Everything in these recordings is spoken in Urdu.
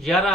11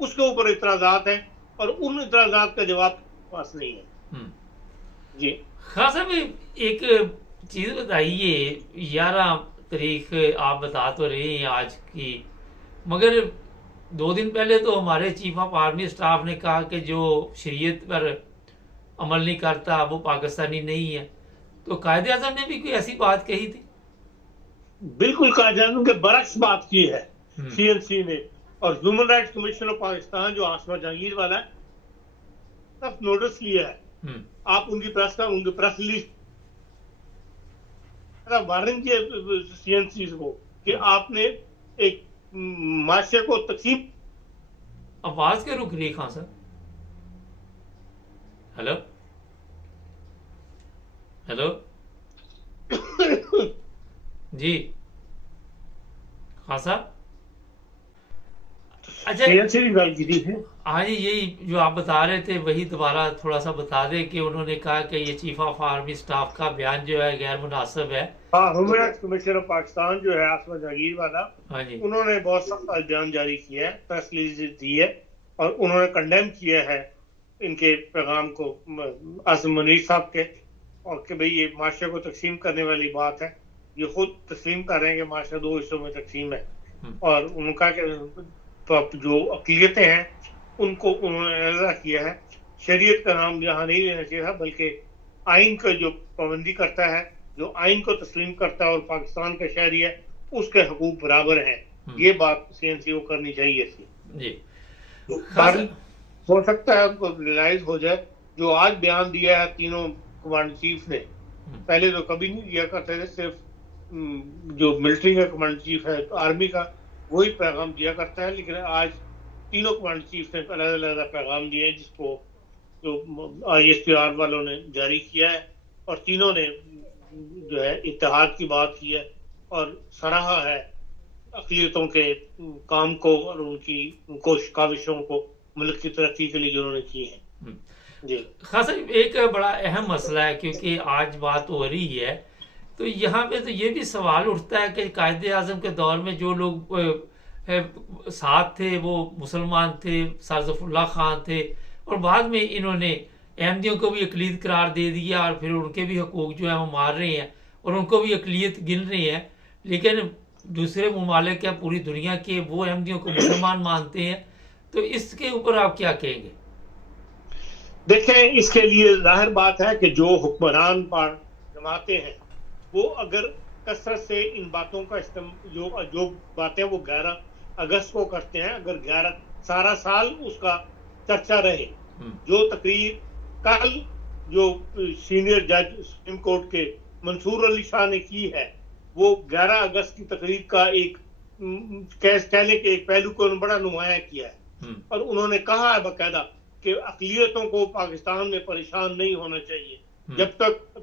اس کے اوپر اعتراضات ہیں اور ان اعتراضات کا جواب پاس نہیں ہے. جی خان صاحب ایک چیز بتائیے، 11 تاریخ آپ بتا تو رہے ہیں آج کی، مگر 2 دن پہلے تو ہمارے چیف آف آرمی اسٹاف نے کہا کہ جو شریعت پر عمل نہیں کرتا وہ پاکستانی نہیں ہے. تو قائد اعظم نے بھی کوئی ایسی بات کہی تھی؟ بالکل قائد اعظم کے برعکس بات کی ہے سی این سی نے. اور human rights commission of Pakistan جو عاصمہ جہانگیر والا ہے سب نوٹس لیا ہے. آپ ان کی پریس ریلیز وارننگ کیا سی این سی کو کہ آپ نے ایک معاشرے کو تقسیم. آواز کیا رک رہی خان صاحب؟ ہیلو ہیلو جی خان صاحب. اچھا ہاں جی، یہی جو آپ بتا رہے تھے وہی دوبارہ تھوڑا سا بتا دیں کہ انہوں نے کہا کہ یہ چیف آف آرمی اسٹاف کا بیان جو ہے غیر مناسب ہے. ہاں، human rights commission of Pakistan جو ہے عاصمہ جہانگیر والا، ہاں جی، انہوں نے بہت سخت بیان جاری کیا ہے، پریس ریلیز دی ہے اور انہوں نے کنڈیم کیا ہے ان کے پیغام کو عاصم منیر صاحب کے، اور کہ بھئی یہ معاشرے کو تقسیم کرنے والی بات ہے. یہ خود تسلیم کر رہے ہیں کہ معاشرہ 2 حصوں میں تقسیم ہے. اور ان نے کہا کہ جو اقلیتیں ہیں ان کو انہوں نے اعزاز کیا ہے. شریعت کا نام یہاں نہیں لینا چاہیے تھا، بلکہ آئین کا جو پابندی کرتا ہے، جو آئین کو تسلیم کرتا ہے اور پاکستان کا شہری ہے، اس کے حقوق برابر ہیں. یہ بات سی این سی کو کرنی چاہیے تھی. جی ہو سکتا ہے ان کو ریلائز ہو جائے. جو آج بیان دیا ہے تینوں کمانڈر چیف نے، پہلے تو کبھی نہیں دیا کرتے تھے، صرف جو ملٹری کا کمانڈر چیف ہے آرمی کا وہی پیغام دیا کرتا ہے، لیکن آج تینوں کمانڈر چیف نے علیحدہ علیحدہ پیغام دیے جس کو جو آئی ایس پی آر والوں نے جاری کیا ہے، اور تینوں نے جو ہے اتحاد کی بات کی ہے اور سراہا ہے اقلیتوں کے کام کو اور ان کی کاوشوں کو ملک کی ترقی کے لیے جو انہوں نے کی ہیں. جی خاص ایک بڑا اہم مسئلہ ہے، کیونکہ آج بات ہو رہی ہے تو یہاں پہ تو یہ بھی سوال اٹھتا ہے کہ قائد اعظم کے دور میں جو لوگ ساتھ تھے وہ مسلمان تھے، سر ظفر اللہ خان تھے، اور بعد میں انہوں نے احمدیوں کو بھی اقلیت قرار دے دیا اور پھر ان کے بھی حقوق جو ہیں وہ مار رہے ہیں اور ان کو بھی اقلیت گن رہے ہیں. لیکن دوسرے ممالک ہیں پوری دنیا کے، وہ احمدیوں کو مسلمان مانتے ہیں. تو اس کے اوپر آپ کیا کہیں گے؟ دیکھیں، اس کے لیے ظاہر بات ہے کہ جو حکمران پر جماعتیں ہیں وہ اگر کثرت سے ان باتوں کا جو باتیں وہ 11 اگست کو کرتے ہیں، اگر سارا سال اس کا چرچا رہے. جو تقریر کل جو سینئر جج سپریم کورٹ کے منصور علی شاہ نے کی ہے، وہ 11 اگست کی تقریر کا ایک کہنے کے ایک پہلو کو بڑا نمایاں کیا ہے. اور انہوں نے کہا ہے باقاعدہ کہ اقلیتوں کو پاکستان میں پریشان نہیں ہونا چاہیے. جب تک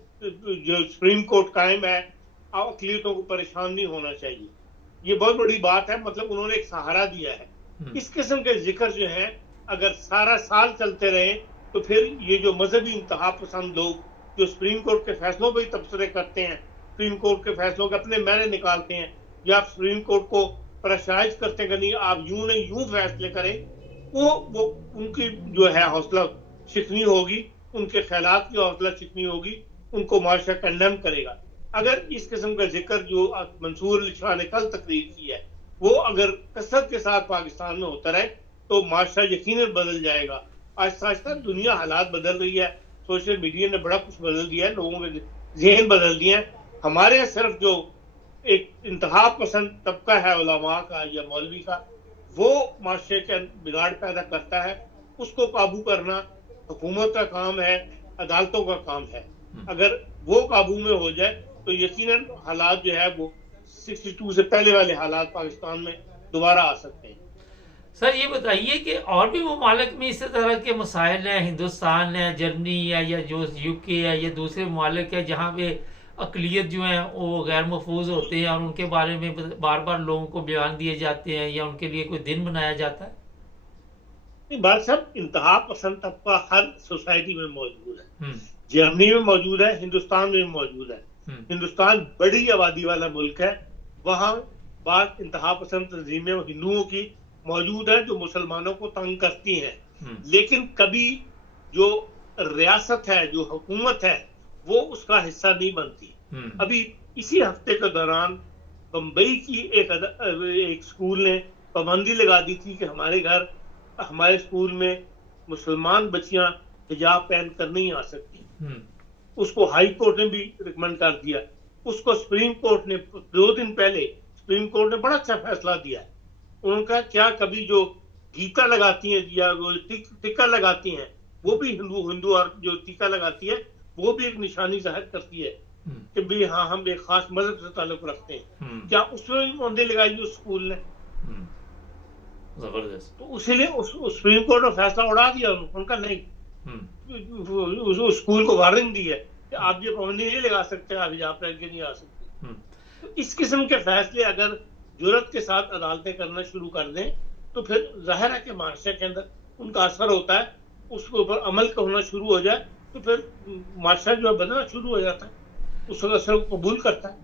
جو سپریم کورٹ قائم ہے اقلیتوں کو پریشان نہیں ہونا چاہیے. یہ بہت بڑی بات ہے، مطلب انہوں نے ایک سہارا دیا ہے. اس قسم کے ذکر جو ہیں اگر سارا سال چلتے رہے تو پھر یہ جو مذہبی انتہا پسند لوگ جو سپریم کورٹ کے فیصلوں پہ ہی تبصرے کرتے ہیں، سپریم کورٹ کے فیصلوں کے اپنے معنی نکالتے ہیں، یا آپ سپریم کورٹ کو پرشائز کرتے ہیں کہ نہیں آپ یوں نہیں یوں فیصلے کریں، وہ ان کی جو ہے حوصلہ شکنی ہوگی، ان کے خیالات کی حوصلہ شکنی ہوگی، ان کو معاشرہ کنڈیم کرے گا. اگر اس قسم کا ذکر جو منصور علی شاہ نے کل تقریر کی ہے وہ اگر کثرت کے ساتھ پاکستان میں ہوتا رہے تو معاشرہ یقیناً بدل جائے گا. آہستہ آہستہ دنیا حالات بدل رہی ہے، سوشل میڈیا نے بڑا کچھ بدل دیا ہے، لوگوں کے ذہن بدل دیے ہیں. ہمارے یہاں صرف جو ایک انتہا پسند طبقہ ہے علماء کا یا مولوی کا، وہ معاشرے کے بگاڑ پیدا کرتا ہے. اس کو قابو کرنا حکومت کا کام ہے، عدالتوں کا کام ہے. اگر وہ قابو میں ہو جائے تو یقیناً حالات جو ہے وہ 62 سے پہلے والے حالات پاکستان میں دوبارہ آ سکتے ہیں. سر یہ بتائیے کہ اور بھی ممالک میں اس طرح کے مسائل ہیں، ہندوستان ہے، جرمنی ہے، یا جو یو کے ہے، یا دوسرے ممالک ہے جہاں پہ اقلیت جو ہیں وہ غیر محفوظ ہوتے ہیں اور ان کے بارے میں بار بار لوگوں کو بیان دیے جاتے ہیں یا ان کے لیے کوئی دن منایا جاتا ہے؟ بات صاحب، انتہا پسند طبقہ ہر سوسائٹی میں موجود ہے. جرمنی میں موجود ہے، ہندوستان میں موجود ہے. ہندوستان بڑی آبادی والا ملک ہے، وہاں بعض انتہا پسند تنظیمیں ہندوؤں کی موجود ہیں جو مسلمانوں کو تنگ کرتی ہیں، لیکن کبھی جو ریاست ہے، جو حکومت ہے، وہ اس کا حصہ نہیں بنتی۔ ابھی اسی ہفتے کے دوران بمبئی کی ایک اسکول نے پابندی لگا دی تھی کہ ہمارے اسکول میں مسلمان بچیاں حجاب پہن کر نہیں آ سکتی۔ اس کو ہائی کورٹ نے بھی ریکمینڈ کر دیا، اس کو سپریم کورٹ نے 2 دن پہلے سپریم کورٹ نے بڑا اچھا فیصلہ دیا ہے۔ انہوں نے کہا کیا کبھی جو ٹیکا لگاتی ہیں یا وہ ٹکا لگاتی ہیں، وہ بھی ہندو اور جو ٹیکا لگاتی ہے وہ بھی ایک نشانی ظاہر کرتی ہے کہ بھی ہاں ہم ایک خاص مذہب سے تعلق رکھتے ہیں۔ کیا اس میں بھی پابندی لگائی اس اسکول نے؟ زبردست۔ تو اسی لیے سپریم کورٹ نے فیصلہ اڑا دیا، ان کا نہیں، اس اسکول کو وارننگ دی ہے کہ آپ یہ پابندی نہیں لگا سکتے، آپ حجاب پہن کے نہیں آ سکتے۔ تو اس قسم کے فیصلے اگر جرات کے ساتھ عدالتیں کرنا شروع کر دیں تو پھر ظاہر ہے کہ معاشرے کے اندر ان کا اثر ہوتا ہے، اس کے اوپر عمل ہونا شروع ہو جائے تو پھر معاشرہ جو ہے بدلنا شروع ہو جاتا ہے، اس کا اثر قبول کرتا ہے۔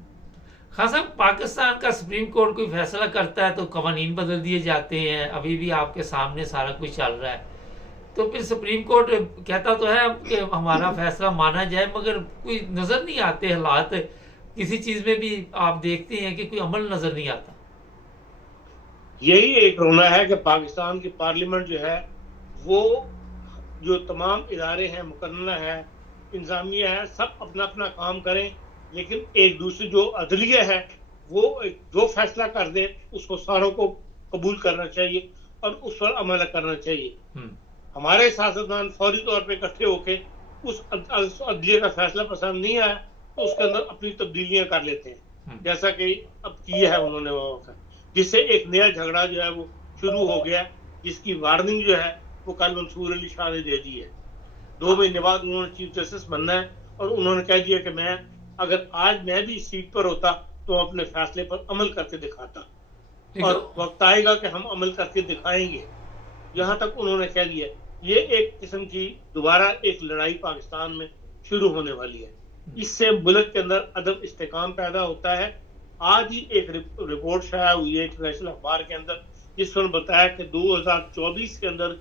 خان صاحب، پاکستان کا سپریم کورٹ کوئی فیصلہ کرتا ہے تو قوانین بدل دیے جاتے ہیں، ابھی بھی آپ کے سامنے سارا کچھ چل رہا ہے، تو پھر سپریم کورٹ کہتا تو ہے کہ ہمارا فیصلہ مانا جائے، مگر کوئی نظر نہیں آتے حالات، کسی چیز میں بھی آپ دیکھتے ہیں کہ کوئی عمل نظر نہیں آتا۔ یہی ایک رونا ہے کہ پاکستان کی پارلیمنٹ جو ہے وہ جو تمام ادارے ہیں، مقننہ ہے، انتظامیہ ہے، سب اپنا اپنا کام کریں، لیکن ایک دوسرے جو عدلیہ ہے وہ جو فیصلہ کر دے اس کو ساروں کو قبول کرنا چاہیے اور اس پر عمل کرنا چاہیے۔ ہمارے سیاستدان فوری طور پہ اکٹھے ہو کے اس عدلیہ کا فیصلہ پسند نہیں آیا تو اس کے اندر اپنی تبدیلیاں کر لیتے ہیں، جیسا کہ اب کیا ہے انہوں نے وہاں، جس سے ایک نیا جھگڑا جو ہے وہ شروع ہو گیا، جس کی وارننگ جو ہے وہ کل منصور علی شاہ نے دے دی ہے۔ 2 مہینے بعد انہوں نے چیف جسٹس بننا ہے اور انہوں نے کہہ دیا کہ اگر آج میں بھی اس سیٹ پر ہوتا تو اپنے فیصلے پر عمل کر کے دکھاتا، اور وقت آئے گا کہ ہم عمل کر کے دکھائیں گے، یہاں تک انہوں نے کہہ دیا۔ یہ ایک قسم کی دوبارہ ایک لڑائی پاکستان میں شروع ہونے والی ہے، اس سے ملک کے اندر عدم استحکام پیدا ہوتا ہے۔ آج ہی ایک رپورٹ شائع ہوئی ہے انٹرنیشنل اخبار کے اندر، جس میں بتایا کہ 2024 کے اندر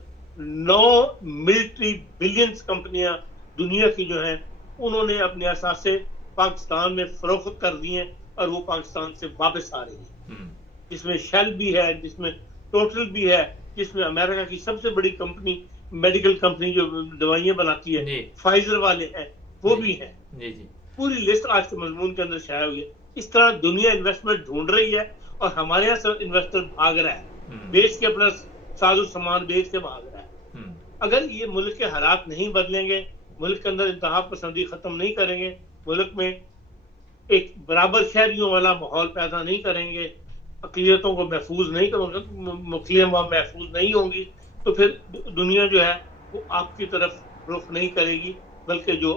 9 ملٹری بلینز کمپنیاں دنیا کی جو ہیں انہوں نے اپنے اثاثے پاکستان میں فروخت کر دی ہیں اور وہ پاکستان سے واپس آ رہی ہیں، جس میں شیل بھی ہے، جس میں ٹوٹل بھی ہے، جس میں امریکہ کی سب سے بڑی کمپنی میڈیکل کمپنی جو دوائیاں بناتی ہے فائزر والے ہیں وہ بھی ہیں۔ پوری لسٹ آج کے مضمون کے اندر شائع ہوئی ہے۔ اس طرح دنیا انویسٹمنٹ ڈھونڈ رہی ہے اور ہمارے یہاں سے انویسٹر بھاگ رہا ہے، بیچ کے اپنا ساز و سامان بیچ کے بھاگ رہا ہے۔ اگر یہ ملک کے حالات نہیں بدلیں گے، ملک کے اندر انتہا پسندی ختم نہیں کریں گے، ملک میں ایک برابر شہریوں والا ماحول پیدا نہیں کریں گے، اقلیتوں کو محفوظ نہیں کریں گے، مخلوق محفوظ نہیں ہوں گی، تو پھر دنیا جو ہے وہ آپ کی طرف رخ نہیں کرے گی، بلکہ جو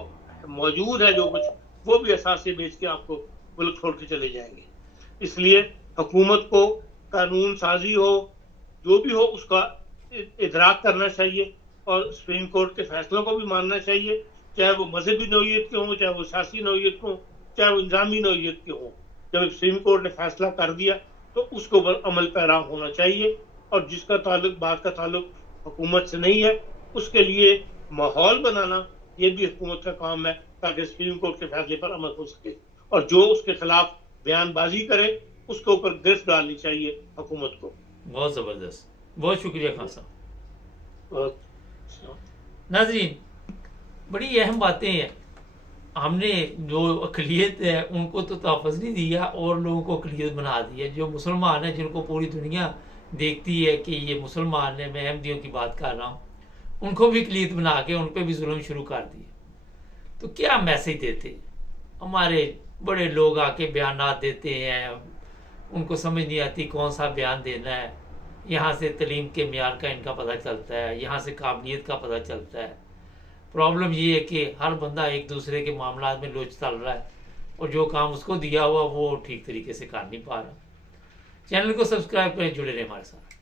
موجود ہے جو کچھ وہ بھی اثاثے بیچ کے آپ کو ملک چھوڑ کے چلے جائیں گے۔ اس لیے حکومت کو قانون سازی ہو، جو بھی ہو، اس کا ادراک کرنا چاہیے اور سپریم کورٹ کے فیصلوں کو بھی ماننا چاہیے، چاہے وہ مذہبی نوعیت کے ہوں، چاہے وہ سیاسی نوعیت کے ہوں، چاہے وہ انتظامی نوعیت کے ہوں۔ جب سپریم کورٹ نے فیصلہ کر دیا تو اس کے اوپر عمل پیرا ہونا چاہیے، اور جس کا تعلق بات کا تعلق حکومت سے نہیں ہے، اس کے لیے ماحول بنانا یہ بھی حکومت کا کام ہے، تاکہ سپریم کورٹ کے فیصلے پر عمل ہو سکے، اور جو اس کے خلاف بیان بازی کرے اس کے اوپر گرفت ڈالنی چاہیے حکومت کو۔ بہت زبردست، بہت شکریہ خان صاحب۔ ناظرین، بڑی اہم باتیں ہیں، ہم نے جو اقلیت ہے ان کو تو تحفظ نہیں دیا اور لوگوں کو اقلیت بنا دیا، جو مسلمان ہیں جن کو پوری دنیا دیکھتی ہے کہ یہ مسلمان ہیں، میں احمدیوں کی بات کر رہا ہوں، ان کو بھی اقلیت بنا کے ان پہ بھی ظلم شروع کر دیا۔ تو کیا میسج دیتے؟ ہمارے بڑے لوگ آ کے بیانات دیتے ہیں، ان کو سمجھ نہیں آتی کون سا بیان دینا ہے، یہاں سے تعلیم کے معیار کا ان کا پتہ چلتا ہے، یہاں سے قابلیت کا پتہ چلتا ہے۔ پرابلم یہ ہے کہ ہر بندہ ایک دوسرے کے معاملات میں لوچ چل رہا ہے اور جو کام اس کو دیا ہوا وہ ٹھیک طریقے سے کر نہیں پا رہا۔ چینل کو سبسکرائب کریں، جڑے رہیں ہمارے ساتھ۔